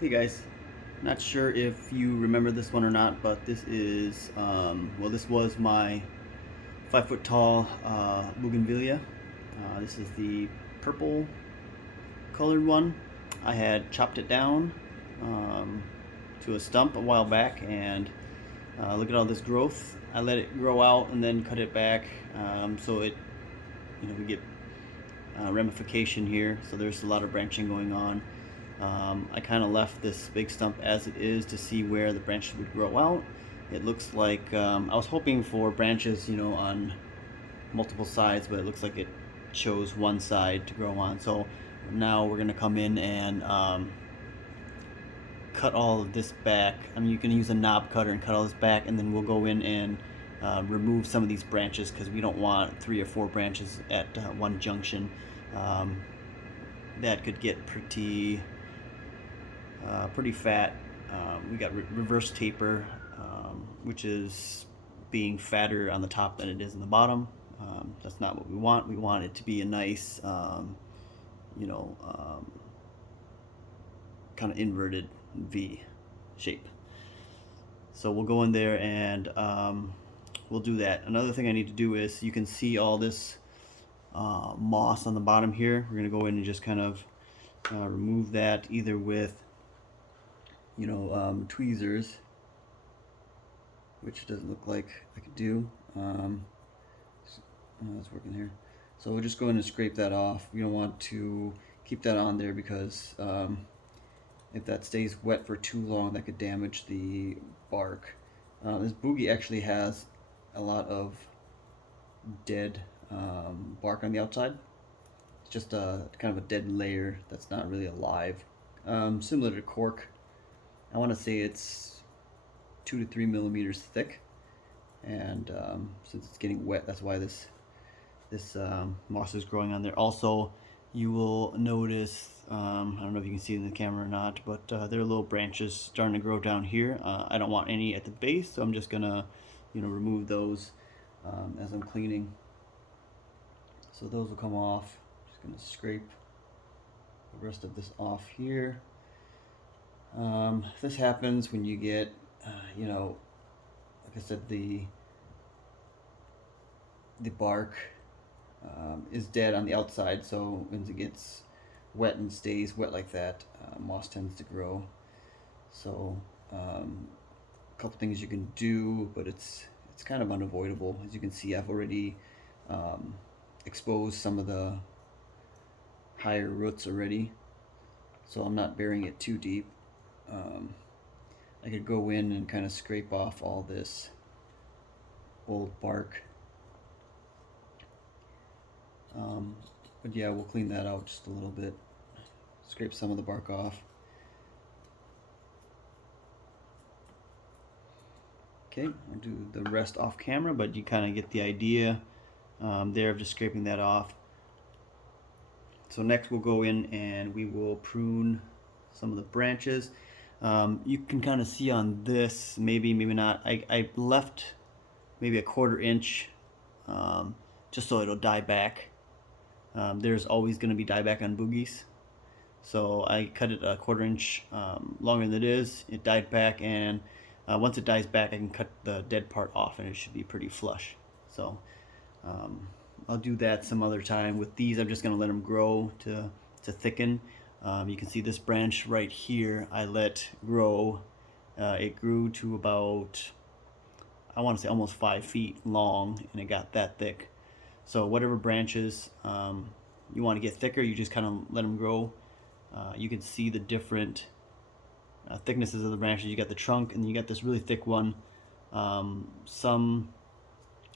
Hey guys, not sure if you remember this one or not, but this is, well, this was my 5 foot tall Bougainvillea. This is the purple colored one. I had chopped it down um, to a stump a while back, and look at all this growth. I let it grow out and then cut it back, so it, we get ramification here. So there's a lot of branching going on. I kind of left this big stump as it is to see where the branches would grow out. It looks like I was hoping for branches, on multiple sides, but it looks like it chose one side to grow on. So now we're gonna come in and cut all of this back. I mean, you can use a knob cutter and cut all this back, and then we'll go in and remove some of these branches because we don't want 3 or 4 branches at one junction. Um, that could get pretty fat. We got reverse taper, which is being fatter on the top than it is in the bottom. That's not what we want. We want it to be a nice, you know, um, kind of inverted V shape. So we'll go in there and we'll do that. Another thing I need to do is, you can see all this moss on the bottom here. We're going to go in and just kind of remove that either with tweezers, which doesn't look like I could do. It's working here. So we'll just go in and scrape that off. We don't want to keep that on there because if that stays wet for too long, that could damage the bark. This boogie actually has a lot of dead bark on the outside. It's just a kind of a dead layer that's not really alive. Similar to cork. I want to say it's 2 to 3 millimeters thick, and since it's getting wet, that's why this moss is growing on there. Also, you will notice, I don't know if you can see it in the camera or not, but there are little branches starting to grow down here. I don't want any at the base, so I'm just gonna remove those as I'm cleaning. So those will come off. Just gonna scrape the rest of this off here. This happens when you get, like I said, the bark is dead on the outside, so when it gets wet and stays wet like that, moss tends to grow. So a couple things you can do, but it's kind of unavoidable. As you can see, I've already exposed some of the higher roots already, so I'm not burying it too deep. I could go in and kind of scrape off all this old bark. But yeah, we'll clean that out just a little bit. Scrape some of the bark off. Okay, I'll do the rest off camera, but you kind of get the idea there of just scraping that off. So next we'll go in and we will prune some of the branches. You can kind of see on this, maybe not, I left maybe a 1/4 inch just so it'll die back. There's always going to be dieback on boogies, so I cut it a 1/4 inch longer than it is. It died back, and once it dies back, I can cut the dead part off and it should be pretty flush. So I'll do that some other time. With these, I'm just going to let them grow to thicken. You can see this branch right here I let grow. It grew to about, I want to say, almost 5 feet long, and it got that thick. So whatever branches you want to get thicker, you just kind of let them grow. You can see the different thicknesses of the branches. You got the trunk, and you got this really thick one.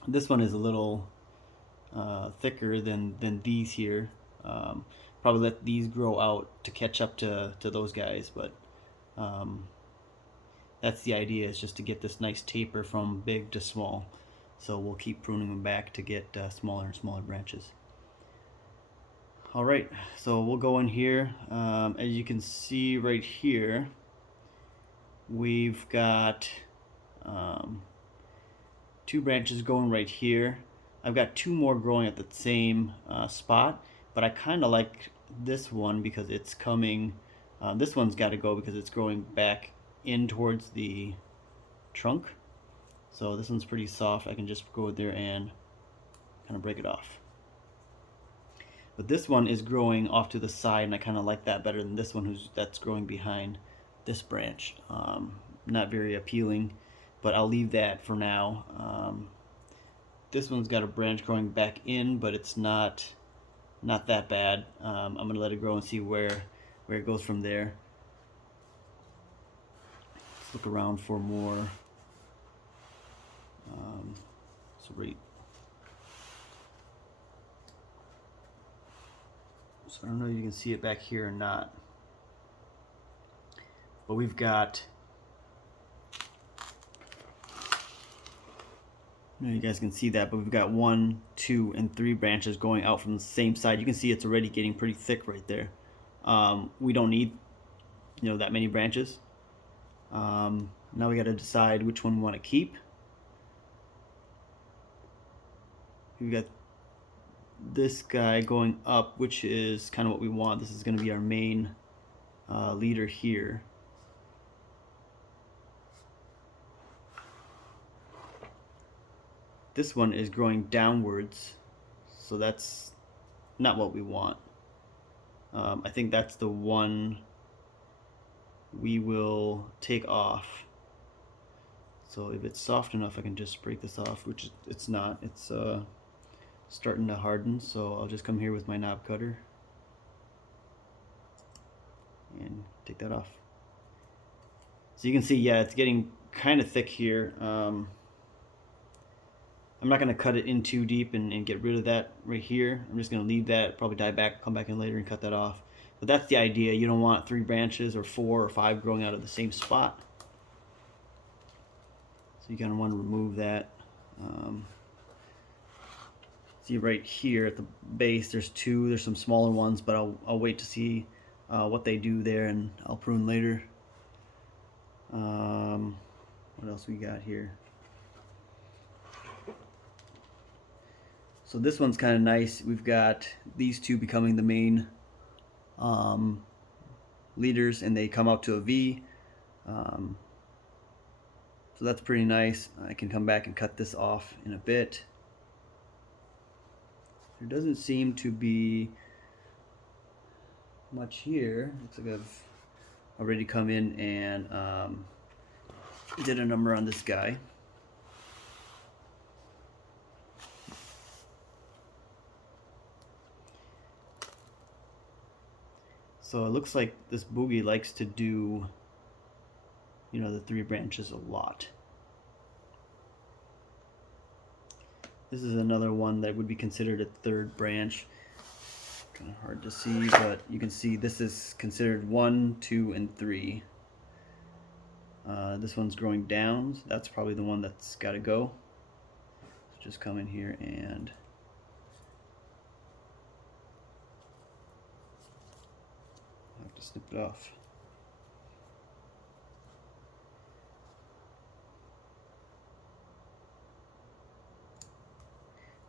This one is a little thicker than these here. Probably let these grow out to catch up to those guys, but that's the idea, is just to get this nice taper from big to small. So we'll keep pruning them back to get smaller and smaller branches. Alright, so we'll go in here. As you can see right here, we've got 2 branches going right here. I've got 2 more growing at the same spot, but I kind of like this one because it's coming This one's got to go because it's growing back in towards the trunk. So this one's pretty soft. I can just go there and kind of break it off. But this one is growing off to the side, and I kind of like that better than this one that's growing behind this branch. Not very appealing, but I'll leave that for now. This one's got a branch growing back in, but it's not that bad. I'm gonna let it grow and see where it goes from there. Let's look around for more. So I don't know if you can see it back here or not, but we've got, you guys can see that, but we've got 1, 2, and 3 branches going out from the same side. You can see it's already getting pretty thick right there. We don't need, that many branches. Now we got to decide which one we want to keep. We've got this guy going up, which is kind of what we want. This is going to be our main leader here. This one is growing downwards, so that's not what we want. I think that's the one we will take off. So if it's soft enough, I can just break this off, which it's not. It's starting to harden, so I'll just come here with my knob cutter and take that off. So you can see, yeah, it's getting kind of thick here. I'm not going to cut it in too deep and get rid of that right here. I'm just going to leave that, probably die back, come back in later and cut that off. But that's the idea. You don't want 3 branches or 4 or 5 growing out of the same spot. So you kind of want to remove that. See right here at the base, there's 2. There's some smaller ones, but I'll wait to see what they do there, and I'll prune later. What else we got here? So this one's kind of nice. We've got these 2 becoming the main leaders, and they come out to a V. So that's pretty nice. I can come back and cut this off in a bit. There doesn't seem to be much here. Looks like I've already come in and did a number on this guy. So it looks like this boogie likes to do, the 3 branches a lot. This is another one that would be considered a 3rd branch. Kind of hard to see, but you can see this is considered 1, 2, and 3. This one's growing down. So that's probably the one that's got to go. So just come in here and I have to snip it off.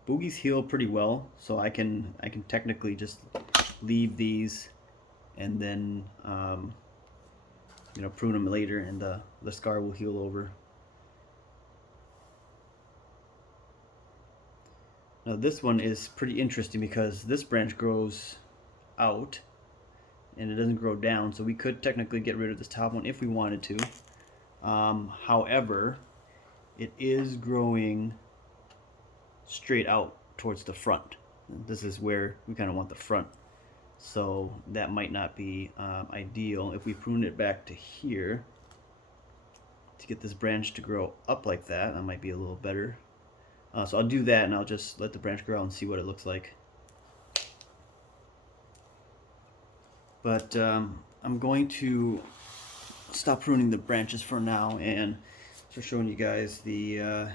Boogies heal pretty well, so I can technically just leave these and then prune them later, and the scar will heal over. Now this one is pretty interesting because this branch grows out and it doesn't grow down, so we could technically get rid of this top one if we wanted to. However, it is growing straight out towards the front. This is where we kind of want the front, so that might not be ideal. If we prune it back to here to get this branch to grow up like that, that might be a little better. So I'll do that, and I'll just let the branch grow and see what it looks like. But I'm going to stop pruning the branches for now and start showing you guys the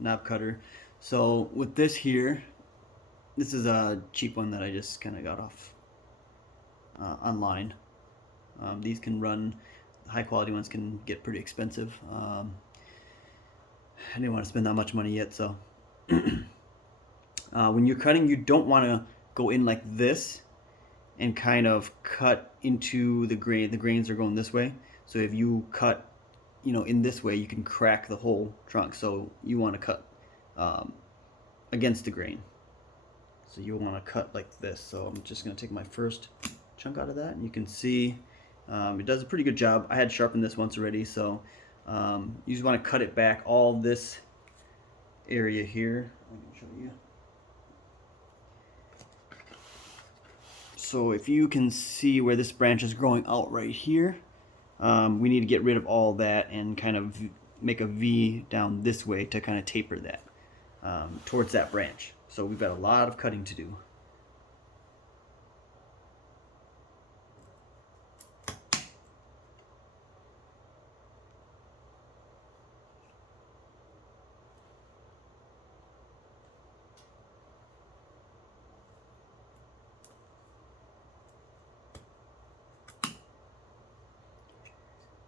knob cutter. So with this here, this is a cheap one that I just kind of got off online. These can run, high quality ones can get pretty expensive. I didn't want to spend that much money yet, so when you're cutting, you don't want to go in like this and kind of cut into the grain. The grains are going this way. So if you cut, in this way, you can crack the whole trunk. So you want to cut against the grain. So you want to cut like this. So I'm just going to take my first chunk out of that, and you can see it does a pretty good job. I had sharpened this once already, so you just want to cut it back all this area here. I can show you. So if you can see where this branch is growing out right here, we need to get rid of all that and kind of make a V down this way to kind of taper that towards that branch. So we've got a lot of cutting to do.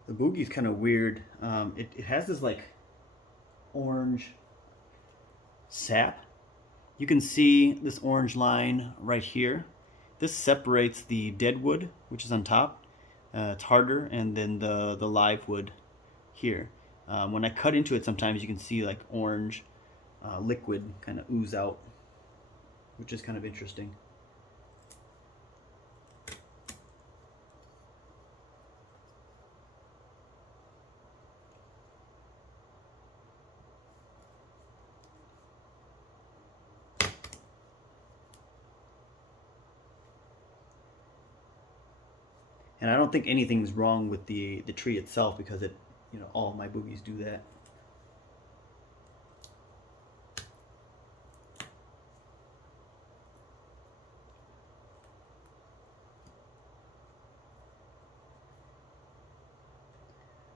The boogie is kind of weird. It has this like orange sap. You can see this orange line right here. This separates the dead wood, which is on top. It's harder, and then the live wood here. When I cut into it, sometimes you can see like orange liquid kind of ooze out, which is kind of interesting. And I don't think anything's wrong with the tree itself, because all of my boogies do that.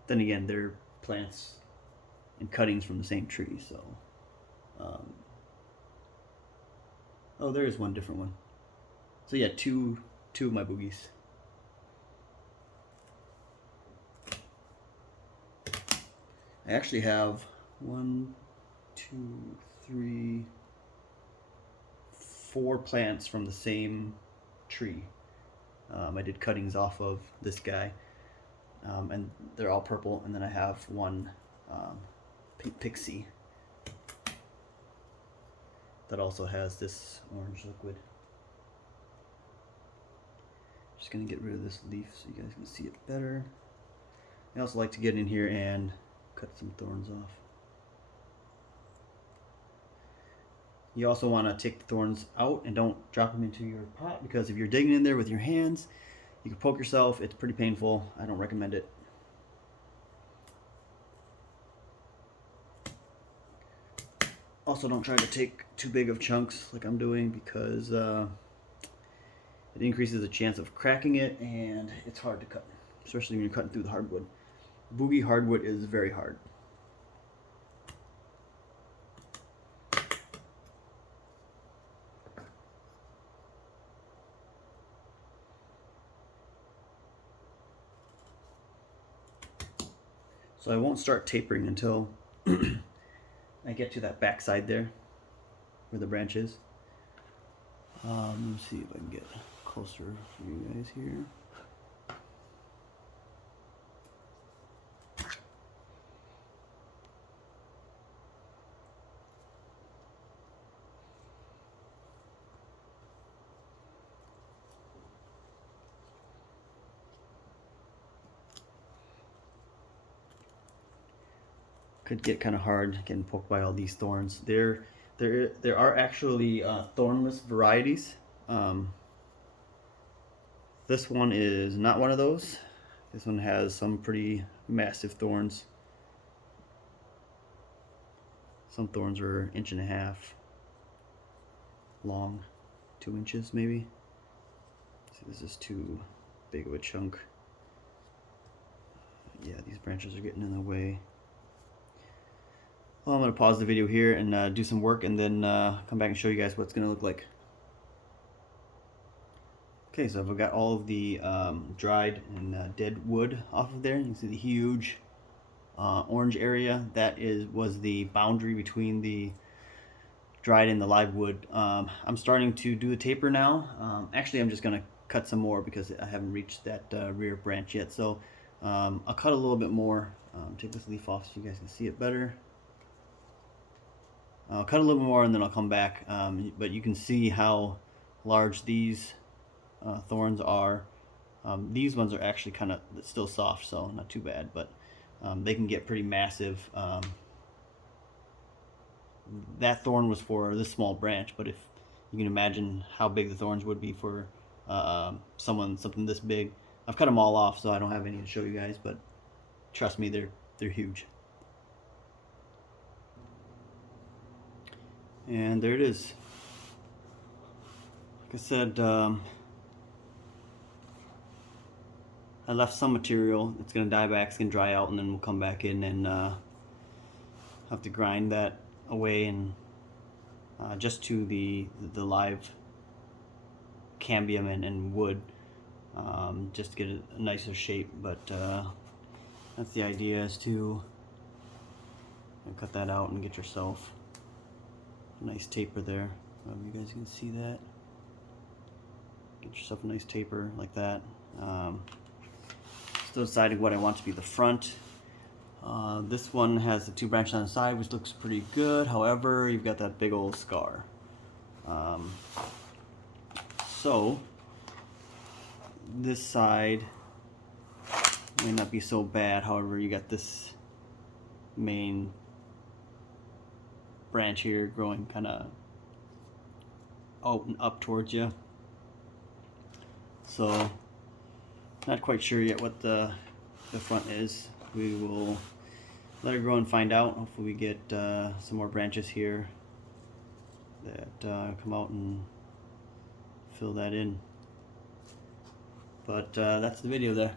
Then again, they're plants and cuttings from the same tree, so. Oh, there is one different one. So yeah, two of my boogies. I actually have 1, 2, 3, 4 plants from the same tree. I did cuttings off of this guy, and they're all purple. And then I have one pink pixie that also has this orange liquid. Just gonna get rid of this leaf so you guys can see it better. I also like to get in here and cut some thorns off. You also want to take the thorns out and don't drop them into your pot, because if you're digging in there with your hands, you can poke yourself. It's pretty painful. I don't recommend it. Also, don't try to take too big of chunks like I'm doing, because it increases the chance of cracking it, and it's hard to cut, especially when you're cutting through the hardwood. Boogie hardwood is very hard. So I won't start tapering until I get to that back side there where the branch is. Let me see if I can get closer for you guys here. Could get kind of hard getting poked by all these thorns. There are actually thornless varieties. This one is not one of those. This one has some pretty massive thorns. Some thorns are 1.5 inches long, 2 inches maybe. See, this is too big of a chunk. Yeah, these branches are getting in the way. Well, I'm going to pause the video here and do some work, and then come back and show you guys what it's going to look like. Okay, so I've got all of the dried and dead wood off of there. You can see the huge orange area. That was the boundary between the dried and the live wood. I'm starting to do the taper now. Actually, I'm just going to cut some more because I haven't reached that rear branch yet. So I'll cut a little bit more. Take this leaf off so you guys can see it better. I'll cut a little more and then I'll come back. But you can see how large these thorns are. These ones are actually kind of still soft, so not too bad, but they can get pretty massive. That thorn was for this small branch, but if you can imagine how big the thorns would be for something this big. I've cut them all off, so I don't have any to show you guys, but trust me, they're huge. And there it is. Like I said, I left some material. It's gonna die back, it's gonna dry out, and then we'll come back in and have to grind that away and just to the live cambium and wood, just to get a nicer shape. But that's the idea, is to cut that out and get yourself a nice taper there. You guys can see that. Get yourself a nice taper like that. Still deciding what I want to be the front. This one has the 2 branches on the side, which looks pretty good. However, you've got that big old scar. So this side may not be so bad. However, you got this main branch here growing kind of out and up towards you. So not quite sure yet what the front is. We will let it grow and find out. Hopefully we get some more branches here that come out and fill that in. But that's the video there.